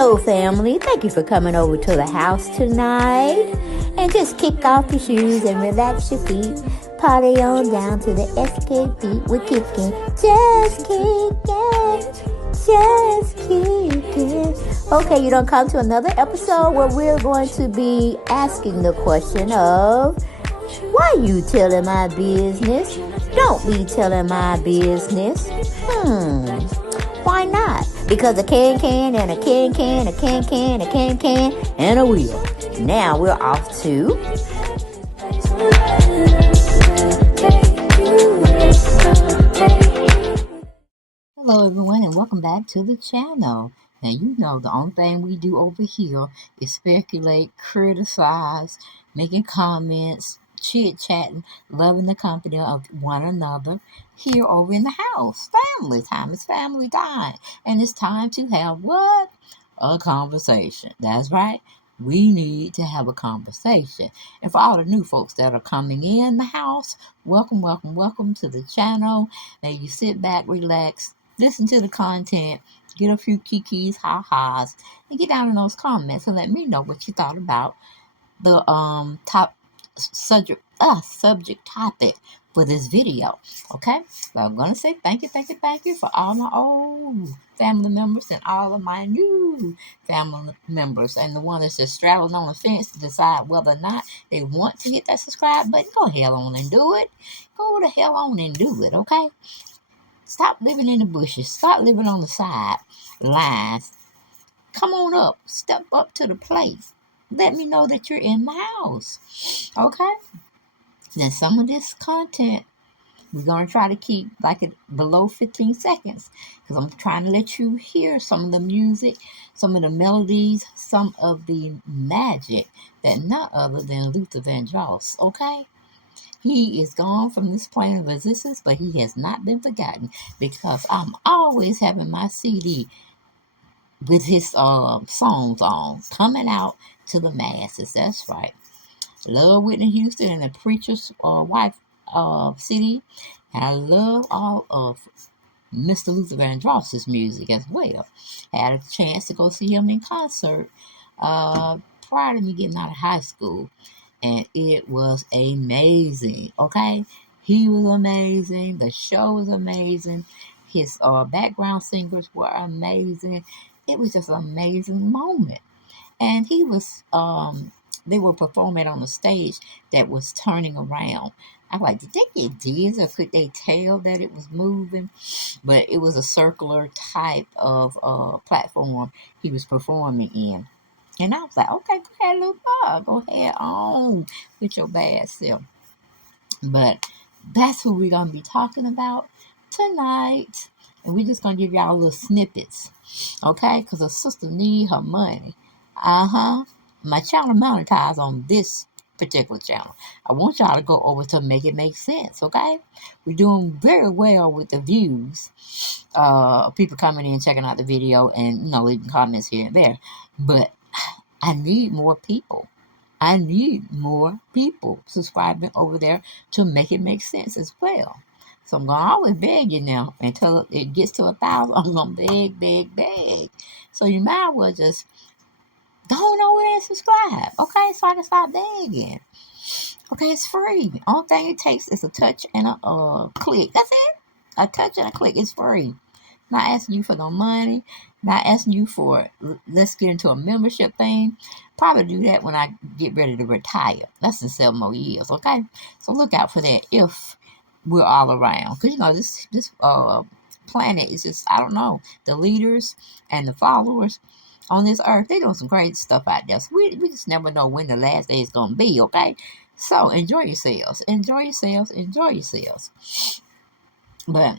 Hello, family. Thank you for coming over to the house tonight. And just kick off your shoes and relax your feet. Party on down to the SK beat. We're kicking. Just kicking. Just kicking. Okay, you don't come to another episode where we're going to be asking the question of, why you telling my business? Don't be telling my business. Why not? Because a can and a can, a can, and a wheel. Now we're off to... Hello everyone, and welcome back to the channel. Now you know the only thing we do over here is speculate, criticize, making comments, chit-chatting, loving the company of one another here over in the house. Family time. It's family time. And it's time to have what? A conversation. That's right. We need to have a conversation. And for all the new folks that are coming in the house, welcome to the channel. Now you sit back, relax, listen to the content, get a few kikis, ha-has, and get down in those comments and let me know what you thought about the top subject topic for this video. Okay, so I'm gonna say thank you for all my old family members and all of my new family members, and the one that's just straddling on the fence to decide whether or not they want to hit that subscribe button. Go hell on and do it. Go the hell on and do it. Okay. Stop living in the bushes. Stop living on the side lines. Come on up. Step up to the plate. Let me know that you're in my house. Okay? Then some of this content, we're going to try to keep like it below 15 seconds. Because I'm trying to let you hear some of the music, some of the melodies, some of the magic that none other than Luther Vandross. Okay? He is gone from this plane of existence, but he has not been forgotten because I'm always having my CD with his songs on, coming out to the masses. That's right. Love Whitney Houston and the Preacher's Wife CD. And I love all of Mr. Luther Vandross's music as well. Had a chance to go see him in concert prior to me getting out of high school. And it was amazing, okay? He was amazing. The show was amazing. His background singers were amazing. It was just an amazing moment. And he was, they were performing on a stage that was turning around. I'm like, did they get dizzy or could they tell that it was moving? But it was a circular type of platform he was performing in. And I was like, okay, go ahead, little dog. Go ahead on with your bad self. But that's who we're going to be talking about tonight. And we're just going to give y'all little snippets. Okay? Because a sister need her money. My channel monetized on this particular channel. I want y'all to go over to Make It Make Sense. Okay? We're doing very well with the views. People coming in, checking out the video, and, leaving comments here and there. But I need more people. I need more people subscribing over there to Make It Make Sense as well. So I'm going to always beg you now until it gets to 1,000. I'm going to beg. So you might as well just go on over there and subscribe. Okay? So I can start begging. Okay? It's free. The only thing it takes is a touch and a click. That's it. A touch and a click. It's free. Not asking you for no money. Not asking you for, let's get into a membership thing. Probably do that when I get ready to retire. That's in 7 more years, okay? So look out for that if we're all around. Because, this planet is just, I don't know, the leaders and the followers on this earth, they're doing some crazy stuff out there. So we just never know when the last day is going to be, okay? So enjoy yourselves. But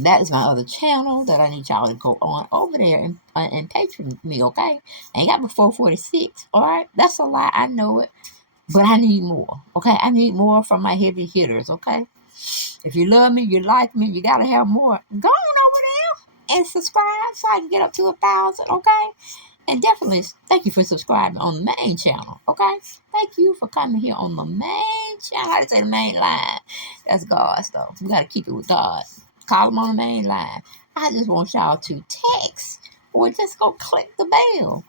that is my other channel that I need y'all to go on over there and patron me, okay? Ain't got but 446, all right? That's a lot, I know it, but I need more, okay? I need more from my heavy hitters, okay? If you love me, you like me, you got to have more. Go on over there and subscribe so I can get up to 1,000, okay? And definitely thank you for subscribing on the main channel, okay? Thank you for coming here on the main channel. How to say the main line? That's God's, though. We got to keep it with God. Call them on the main line. I just want y'all to text or just go click the bell.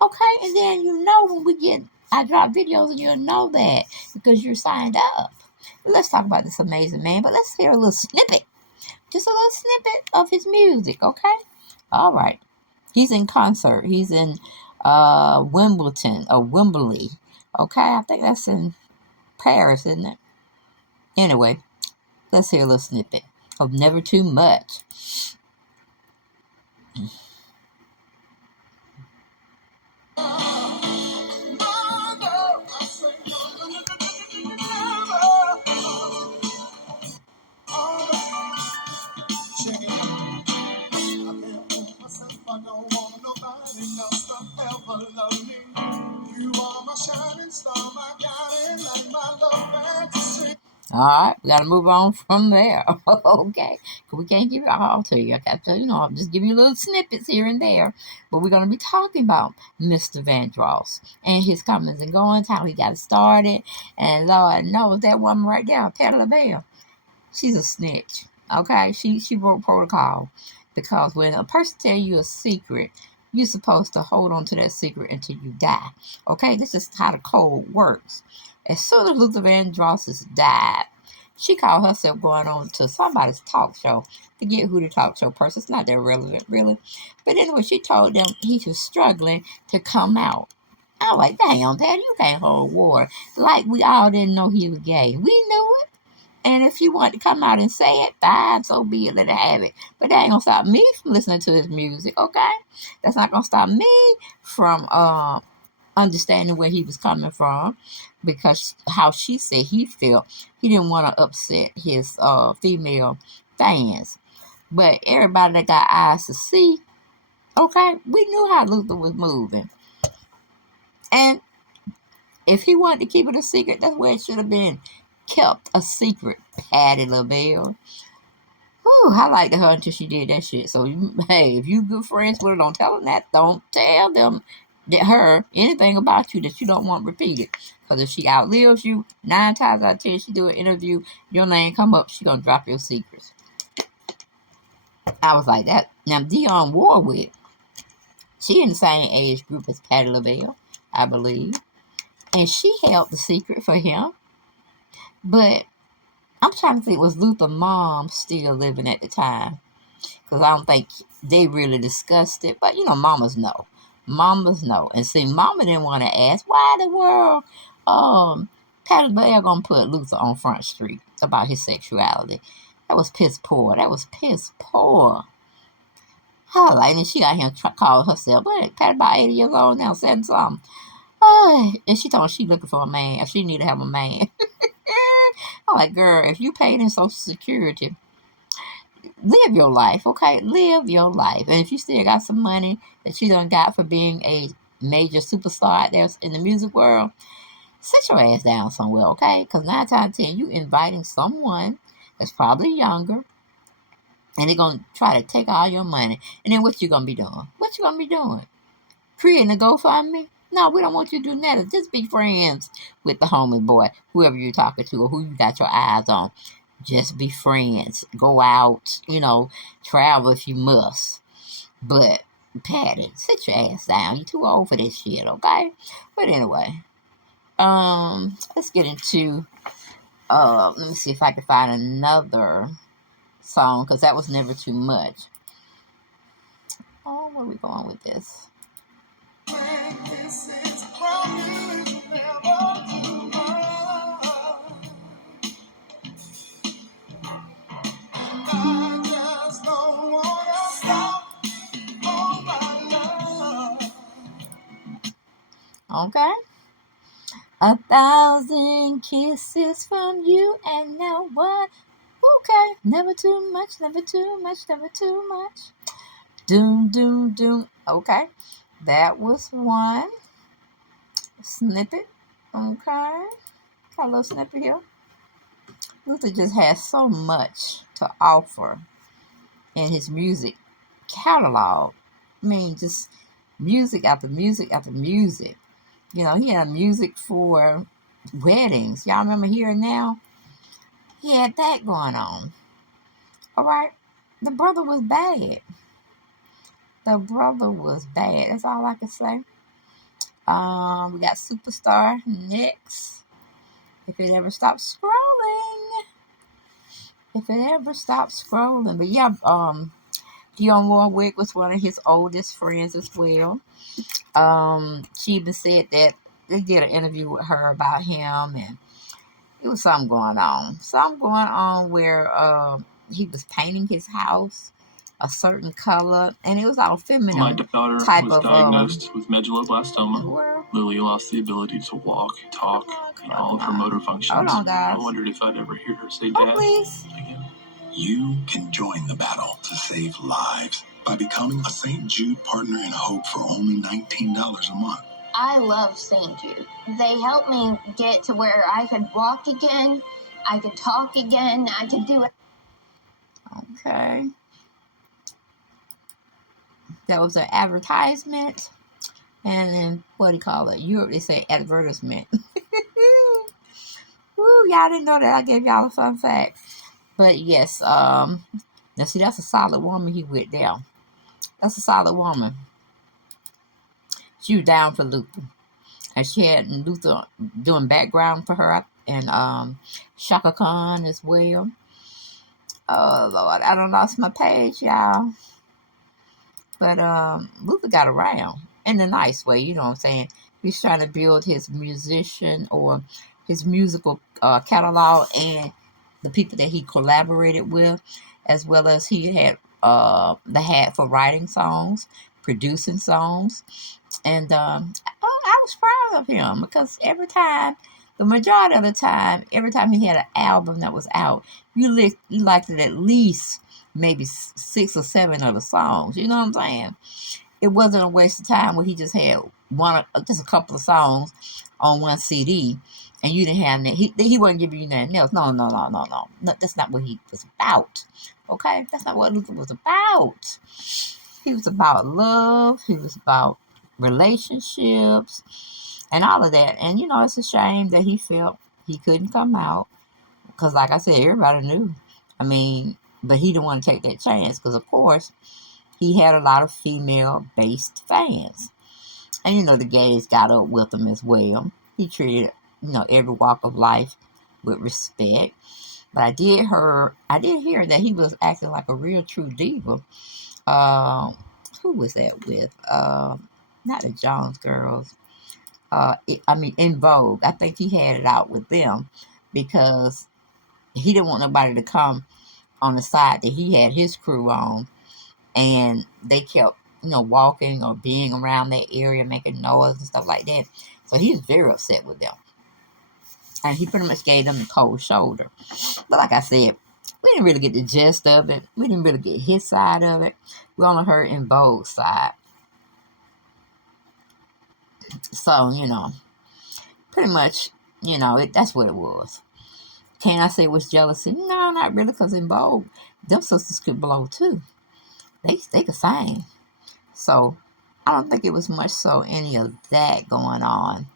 Okay, and then when I drop videos and you'll know that because you're signed up. Let's talk about this amazing man, but let's hear a little snippet, just a little snippet of his music, okay? All right. He's in concert. He's in Wimbledon or Wembley. Okay, I think that's in Paris, isn't it? Anyway, let's hear a little snippet of Never Too Much. All right, we got to move on from there. Okay, because we can't give it all to you. I got to, I'll just give you little snippets here and there. But we're going to be talking about Mr. Vandross and his comings and goings, how he got started. And Lord knows that woman right there, Patti LaBelle, she's a snitch. Okay, she broke protocol because when a person tell you a secret, you're supposed to hold on to that secret until you die. Okay, this is how the code works. As soon as Luther Vandross died, she called herself going on to somebody's talk show. Forget who the talk show person. It's not that relevant, really. But anyway, she told them he was struggling to come out. I was like, damn, Dad, you can't hold water. Like we all didn't know he was gay. We knew it. And if you want to come out and say it, fine, so be it, let it have it. But that ain't gonna stop me from listening to his music, okay? That's not gonna stop me from understanding where he was coming from, because how she said he felt, he didn't want to upset his female fans. But everybody that got eyes to see, okay, we knew how Luther was moving. And if he wanted to keep it a secret, that's where it should have been kept a secret, Patti LaBelle. Whew, I liked her until she did that shit. So, hey, if you good friends with her, don't tell them that. Don't tell them her anything about you that you don't want repeated. Because if she outlives you, 9 times out of 10, she do an interview, your name come up, she gonna drop your secrets. I was like that. Now, Dionne Warwick, she in the same age group as Patti LaBelle, I believe. And she held the secret for him. But I'm trying to think, was Luther's mom still living at the time? Because I don't think they really discussed it. But, mamas know. Mamas know. And see, mama didn't want to ask, why in the world Patti LaBelle going to put Luther on Front Street about his sexuality? That was piss poor. That was piss poor. I like, and she got him called herself, but Patti about 80 years old now, 7 something. And she told me she looking for a man. She need to have a man. I'm like, girl, if you paid in Social Security, live your life, okay? Live your life. And if you still got some money that you done got for being a major superstar out there in the music world, sit your ass down somewhere, okay? Because 9 times out of 10, you inviting someone that's probably younger, and they're going to try to take all your money. And then what you going to be doing? What you going to be doing? Creating a GoFundMe? No, we don't want you to do that. Just be friends with the homie boy, whoever you're talking to or who you got your eyes on. Just be friends. Go out, travel if you must. But, Patti, sit your ass down. You're too old for this shit, okay? But anyway, let's get into, let me see if I can find another song, because that was Never Too Much. Oh, where are we going with this? Okay. 1,000 kisses from you, and now what? Okay. Never too much, never too much, never too much. Doom, doom, doom. Okay. That was one snippet. Okay. Got a little snippet here. Luther just has so much to offer in his music catalog. I mean, just music after music after music. He had music for weddings. Y'all remember Here and Now? He had that going on. All right. The brother was bad. The brother was bad. That's all I can say. We got Superstar next. If it ever stops scrolling. If it ever stops scrolling. But yeah, Dionne Warwick was one of his oldest friends as well. She even said that they did an interview with her about him, and it was something going on. Something going on where he was painting his house a certain color, and it was all feminine. My daughter type was diagnosed with medulloblastoma. Lily lost the ability to walk, talk, and all of her motor functions. Hold on, guys. I wondered if I'd ever hear her say "Dad" please again. You can join the battle to save lives by becoming a St. Jude Partner in Hope for only $19 a month. I love St. Jude. They helped me get to where I could walk again, I could talk again, I could do it. Okay. That was an advertisement. And then, what do you call it? Europe, they say advertisement. Woo, y'all didn't know that. I gave y'all a fun fact. But yes, now see, that's a solid woman he with there. That's a solid woman. She was down for Luther. And she had Luther doing background for her and Shaka Khan as well. Oh, Lord, I done lost my page, y'all. But Luther got around in a nice way, you know what I'm saying? He's trying to build his musician or his musical catalog and the people that he collaborated with, as well as he had the hat for writing songs, producing songs. And I was proud of him because the majority of the time, every time he had an album that was out, you liked it at least maybe 6 or 7 of the songs. You know what I'm saying? It wasn't a waste of time where he just had just a couple of songs on one CD, and you didn't have that. He wasn't giving you nothing else. No. That's not what he was about. Okay, that's not what Luther was about. He was about love. He was about relationships and all of that. And it's a shame that he felt he couldn't come out because, like I said, everybody knew. I mean, but he didn't want to take that chance because, of course, he had a lot of female-based fans. And, the gays got up with him as well. He treated, every walk of life with respect. But I did hear that he was acting like a real true diva. Who was that with? Not the Jones Girls. In Vogue. I think he had it out with them because he didn't want nobody to come on the side that he had his crew on, and they kept, walking or being around that area, making noise and stuff like that. So he was very upset with them, and he pretty much gave them the cold shoulder. But like I said, we didn't really get the gist of it. We didn't really get his side of it. We only heard in Vogue's side. So, pretty much, that's what it was. Can I say it was jealousy? No, not really, because in Vogue, them sisters could blow too. They could sing. So, I don't think it was much so any of that going on.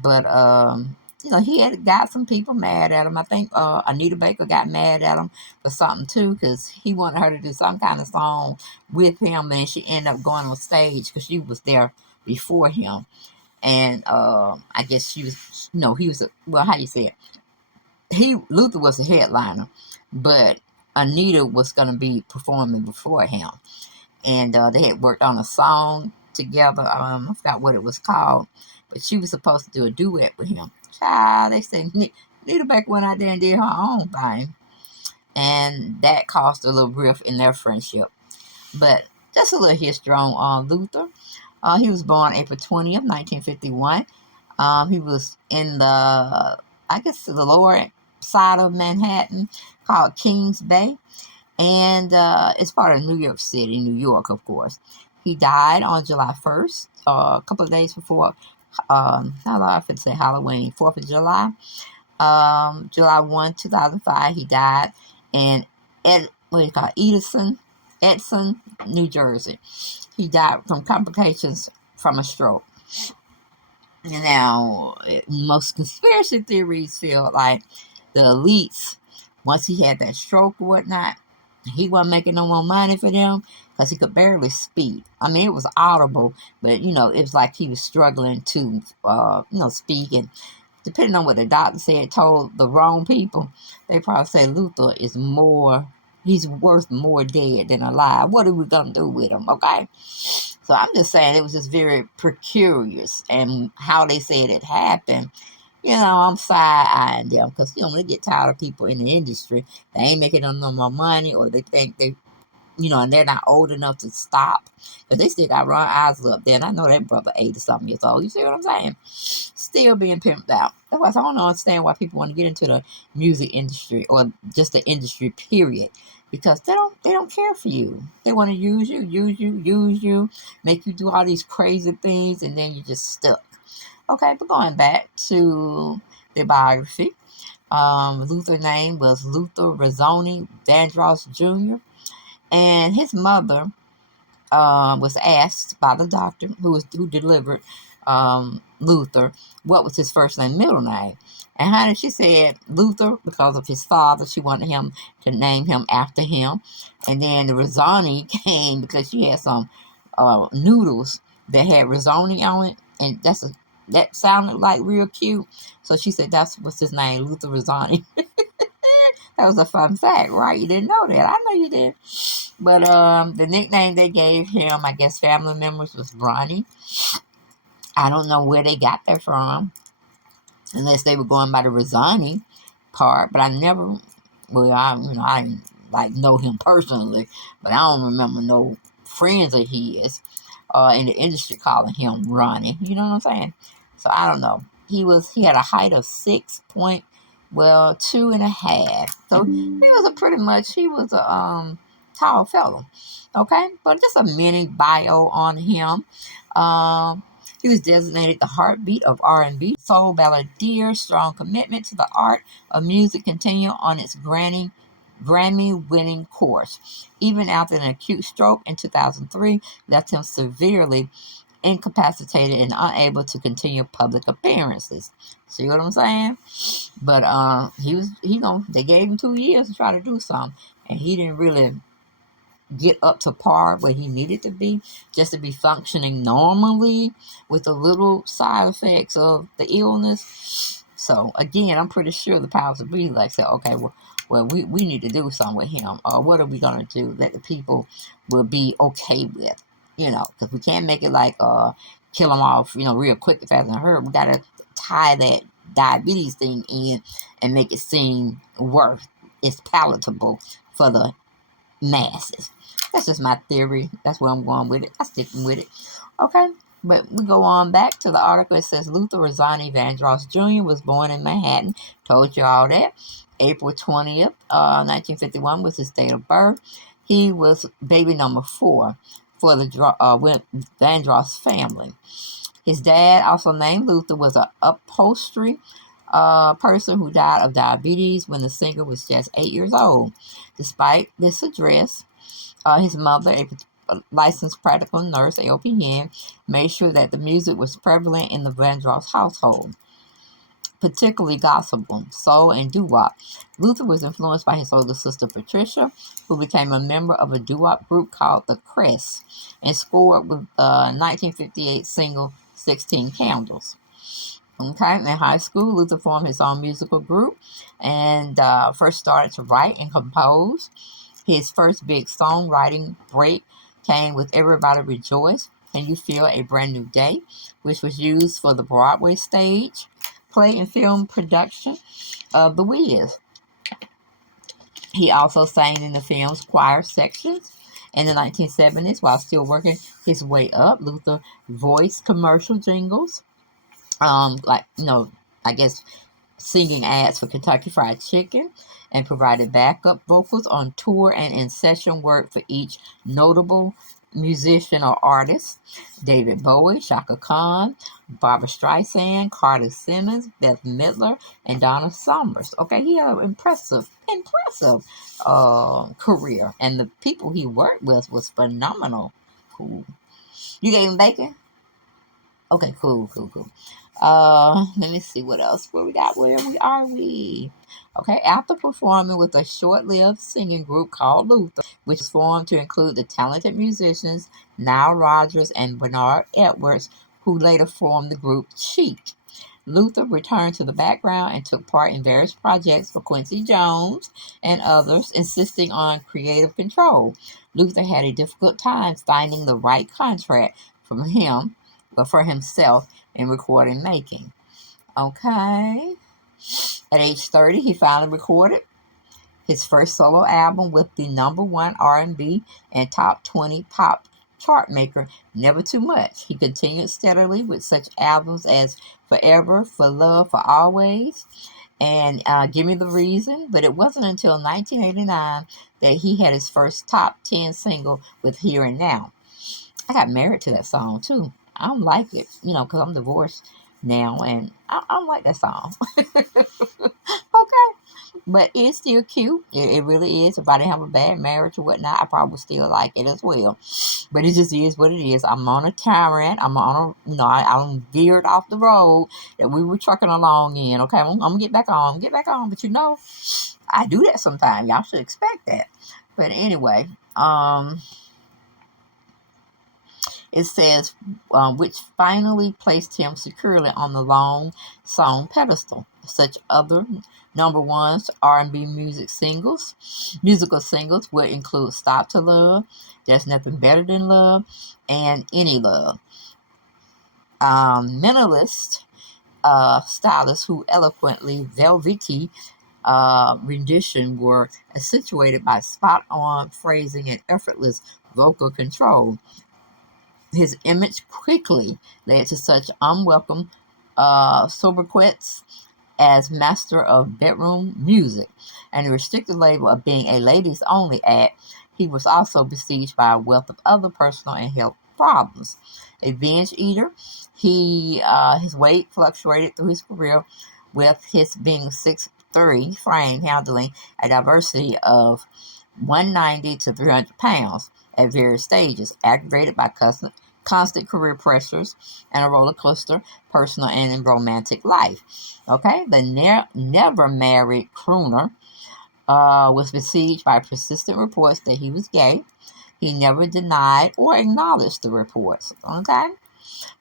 But, he had got some people mad at him. I think Anita Baker got mad at him for something too, because he wanted her to do some kind of song with him, and she ended up going on stage because she was there before him. And I guess she was, he was, how you say it? Luther was a headliner, but Anita was going to be performing before him. And they had worked on a song together. I forgot what it was called, but she was supposed to do a duet with him. Child, they said Anita Baker went out there and did her own thing. And that caused a little rift in their friendship. But just a little history on Luther. He was born April 20th, 1951. He was in the lower side of Manhattan called Kings Bay. And it's part of New York City, New York, of course. He died on July 1st, a couple of days before, I could say Halloween, 4th of July. July 1, 2005, he died in Edson, New Jersey. He died from complications from a stroke. Now, most conspiracy theories feel like the elites, once he had that stroke or whatnot, He wasn't making no more money for them because he could barely speak. I mean, it was audible, but it was like he was struggling to, speak. And depending on what the doctor said, told the wrong people, they probably say Luther is more, he's worth more dead than alive. What are we going to do with him? Okay. So I'm just saying it was just very precarious, and how they said it happened. I'm side-eyeing them because, when they get tired of people in the industry, they ain't making no more money, or they think they, and they're not old enough to stop. But they still got Ron Isley up there, and I know that brother 80 something years old. You see what I'm saying? Still being pimped out. That's why I don't understand why people want to get into the music industry or just the industry period. Because they don't care for you. They want to use you, make you do all these crazy things, and then you just stuck. Okay, but going back to the biography, Luther's name was Luther Razzoni Vandross Jr., and his mother was asked by the doctor who delivered Luther what was his first name, middle name. And honey, she said Luther because of his father. She wanted him to name him after him. And then the Razzoni came because she had some noodles that had Razzoni on it, and that sounded like real cute. So she said that's what's his name, Luther Razzoni. That was a fun fact, right? You didn't know that. I know you did. But the nickname they gave him, I guess family members, was Ronnie. I don't know where they got that from, unless they were going by the Razzani part. But I never, well, I didn't like know him personally, but I don't remember no friends of his in the industry calling him Ronnie. You know what I'm saying? So I don't know. He had a height of 2.5. So he was a tall fellow. Okay, but just a mini bio on him. He was designated the heartbeat of R&B, soul balladeer, strong commitment to the art of music continued on its Grammy-winning course. Even after an acute stroke in 2003 left him severely incapacitated and unable to continue public appearances. See what I'm saying? But they gave him 2 years to try to do something, and he didn't really get up to par where he needed to be just to be functioning normally with the little side effects of the illness. So again, I'm pretty sure the powers that be like said, okay, well, we need to do something with him. Or what are we gonna do that the people will be okay with? Because we can't make it like kill them off, real quick and fast and hurry. We gotta tie that diabetes thing in and make it seem worth it's palatable for the masses. That's just my theory. That's where I'm going with it. I'm sticking with it. Okay. But we go on back to the article. It says Luther Razzani Vandross Jr. was born in Manhattan. Told you all that. April 20th, 1951 was his date of birth. He was baby number 4 for the Vandross family. His dad, also named Luther, was an upholstery person who died of diabetes when the singer was just 8 years old. Despite this address, his mother, a licensed practical nurse, LPN, made sure that the music was prevalent in the Vandross household, particularly gospel, soul, and doo-wop. Luther was influenced by his older sister Patricia, who became a member of a doo-wop group called The Crest and scored with the 1958 single 16 Candles. Okay, in high school, Luther formed his own musical group and first started to write and compose. His first big songwriting break came with Everybody Rejoice, Can You Feel a Brand New Day, which was used for the Broadway stage play and film production of The Wiz. He also sang in the film's choir sections. In the 1970s, while still working his way up, Luther voiced commercial jingles, I guess singing ads for Kentucky Fried Chicken, and provided backup vocals on tour and in session work for each notable musician or artist: David Bowie, Shaka Khan, Barbra Streisand, Carter Simmons, Beth Midler, and Donna Summers. Okay, he had an impressive career, and the people he worked with was phenomenal. Cool. You gave him bacon? Okay, cool, cool, cool. Let me see what else. Where we got? Where we are we? Okay, after performing with a short-lived singing group called Luther, which was formed to include the talented musicians Nile Rodgers and Bernard Edwards, who later formed the group Chic. Luther returned to the background and took part in various projects for Quincy Jones and others, insisting on creative control. Luther had a difficult time finding the right contract from him, for himself in recording making. Okay. At age 30, he finally recorded his first solo album with the number one R&B and top 20 pop chart maker, Never Too Much. He continued steadily with such albums as Forever, For Love, For Always, and Give Me the Reason, but it wasn't until 1989 that he had his first top 10 single with Here and Now. I got married to that song too. I don't like it, because I'm divorced now, and I don't like that song. Okay, but it's still cute. It really is. If I didn't have a bad marriage or whatnot, I probably still like it as well. But it just is what it is. I'm on a tyrant. I'm on a, I'm veered off the road that we were trucking along in. Okay, I'm gonna get back on, But I do that sometimes. Y'all should expect that. But anyway, it says, which finally placed him securely on the long song pedestal. Such other number ones R&B musical singles would include "Stop to Love," "There's Nothing Better Than Love," and "Any Love." Minimalist stylists who eloquently velvety rendition were accentuated by spot-on phrasing and effortless vocal control. His image quickly led to such unwelcome sobriquets as master of bedroom music and the restricted label of being a ladies only act. He was also besieged by a wealth of other personal and health problems. A binge eater, his weight fluctuated through his career, with his being 6'3" frame handling a diversity of 190 to 300 pounds at various stages, aggravated by constant career pressures and a roller coaster personal and romantic life. Okay, the never married crooner was besieged by persistent reports that he was gay. He never denied or acknowledged the reports. Okay,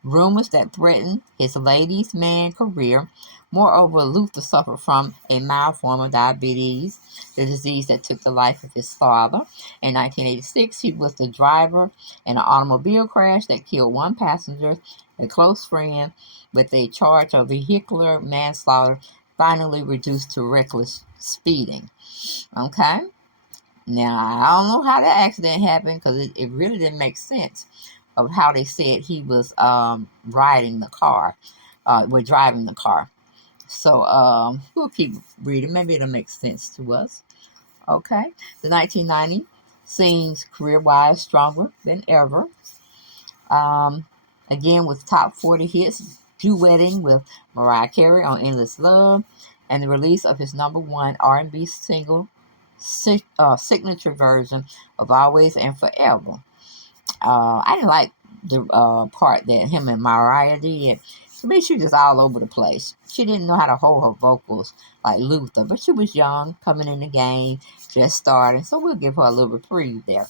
rumors that threatened his ladies' man career. Moreover, Luther suffered from a mild form of diabetes, the disease that took the life of his father. In 1986, he was the driver in an automobile crash that killed one passenger, a close friend, with a charge of vehicular manslaughter, finally reduced to reckless speeding. Okay? Now, I don't know how that accident happened because it really didn't make sense of how they said he was riding the car, driving the car. So we'll keep reading. Maybe it'll make sense to us. Okay. The 1990 seems career-wise stronger than ever. Um, again, with top 40 hits, duetting with Mariah Carey on "Endless Love," and the release of his number one R&B single, signature version of "Always and Forever." I didn't like the part that him and Mariah did. To me, she was just all over the place. She didn't know how to hold her vocals like Luther, but she was young, coming in the game, just starting, so we'll give her a little reprieve there.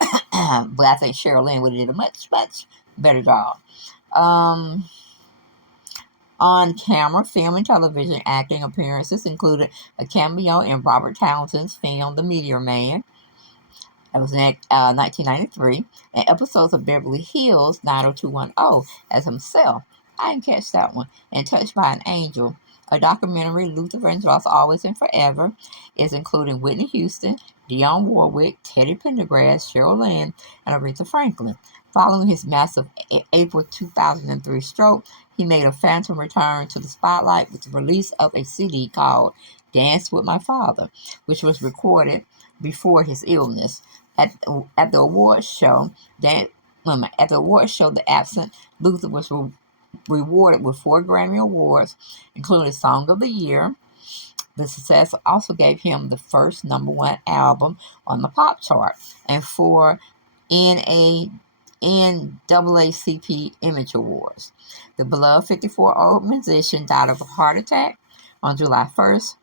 But I think Cheryl Lynn would have did a much, much better job. Um, on camera, film, and television acting appearances included a cameo in Robert Townsend's film The Meteor Man. That was in 1993, and episodes of Beverly Hills 90210 as himself. I didn't catch that one. And Touched by an Angel, a documentary, Luther Vandross Always and Forever, is including Whitney Houston, Dionne Warwick, Teddy Pendergrass, Cheryl Lynn, and Aretha Franklin. Following his massive April 2003 stroke, he made a phantom return to the spotlight with the release of a CD called Dance with My Father, which was recorded before his illness. At the awards show, the absent Luther was rewarded with 4 Grammy Awards, including Song of the Year. The success also gave him the first number one album on the pop chart and 4 NAACP Image Awards. The beloved 54-year-old musician died of a heart attack on July 1st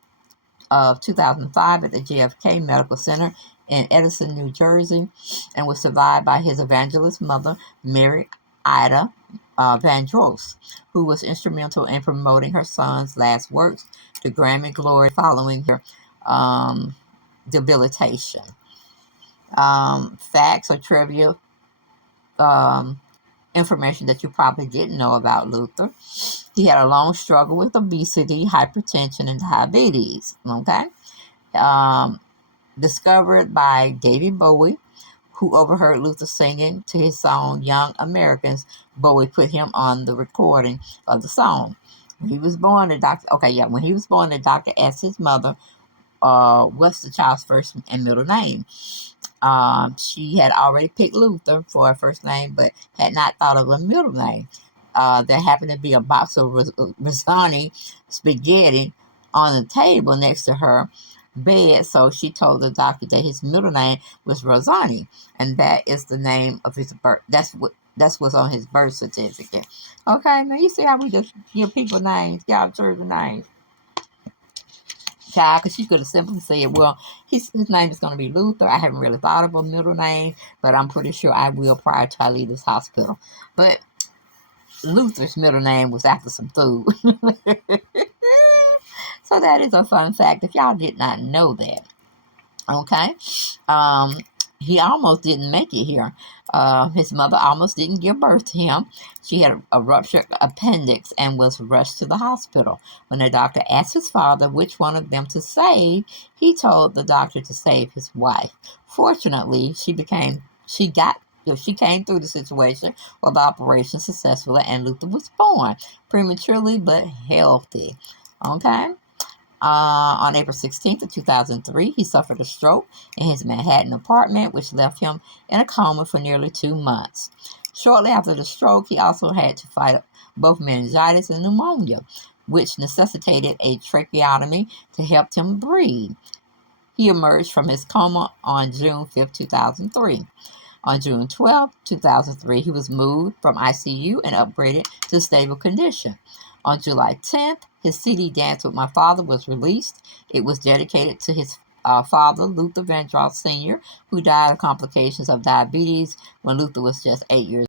of 2005 at the JFK Medical Center in Edison, New Jersey, and was survived by his evangelist mother, Mary Ida Vandross, who was instrumental in promoting her son's last works to Grammy glory following her debilitation. Facts or trivia information that you probably didn't know about Luther. He had a long struggle with obesity, hypertension, and diabetes. Okay. Discovered by David Bowie, who overheard Luther singing to his song Young Americans. Bowie put him on the recording of the song. When he was born, when he was born, the doctor asked his mother, what's the child's first and middle name? She had already picked Luther for her first name, but had not thought of a middle name. There happened to be a box of Rosani spaghetti on the table next to her bed, so she told the doctor that his middle name was Rosani, and that is the name of his birth. That's what's on his birth certificate. Okay, now you see how we just give people names, give children names. Child, because she could have simply said, well, his name is going to be Luther. I haven't really thought of a middle name, but I'm pretty sure I will prior to I leave this hospital. But Luther's middle name was after some food. So that is a fun fact if y'all did not know that. Okay. He almost didn't make it here. His mother almost didn't give birth to him. She had a ruptured appendix and was rushed to the hospital. When the doctor asked his father which one of them to save, he told the doctor to save his wife. Fortunately, she came through the situation with the operation successfully, and Luther was born prematurely but healthy. Okay. On April 16th of 2003, he suffered a stroke in his Manhattan apartment, which left him in a coma for nearly 2 months. Shortly after the stroke, he also had to fight both meningitis and pneumonia, which necessitated a tracheotomy to help him breathe. He emerged from his coma on June 5th, 2003. On June 12, 2003, he was moved from ICU and upgraded to stable condition. On July 10th, his CD Dance with My Father was released. It was dedicated to his father, Luther Vandross Sr., who died of complications of diabetes when Luther was just 8 years old.